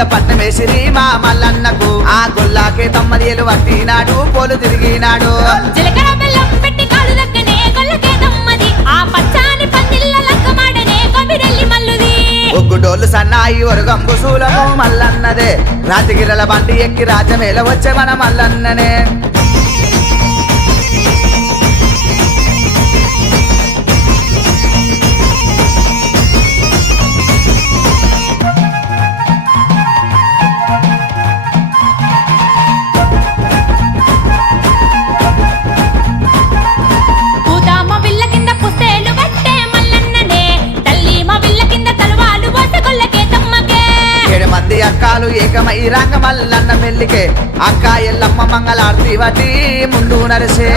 కింద పట్నమేసిరి మా మల్లన్నకు ఆ గొల్లాకే తమ్మదేలు పట్టినాడు పోలు తిరిగినాడు జీలకర్ర బెల్లం పెట్టి కాలు దక్కనే గొల్లకే తమ్మది ఆ పచ్చాని పందిళ్ళ లక్కమాడనే కొమిరెల్లి మల్లుది ఒగ్గుడోళ్ళు సన్నాయి ఒరగంబు సూలము మల్లన్నదే రాజగిరల బండి ఎక్కి రాజమేల వచ్చే మన మల్లన్ననే పూతామ విల్ల కింద పుస్తేలు పట్టే మల్లన్ననే తల్లి మా విల్ల కింద తలవాలు పోసే గొల్లకే తమ్మకే 7 మంది అక్కాలు ఏకమై రంగ మల్లన్న పెళ్లికే అక్క ఎల్లమ్మ మంగళార్తి వటి ముందు నరసే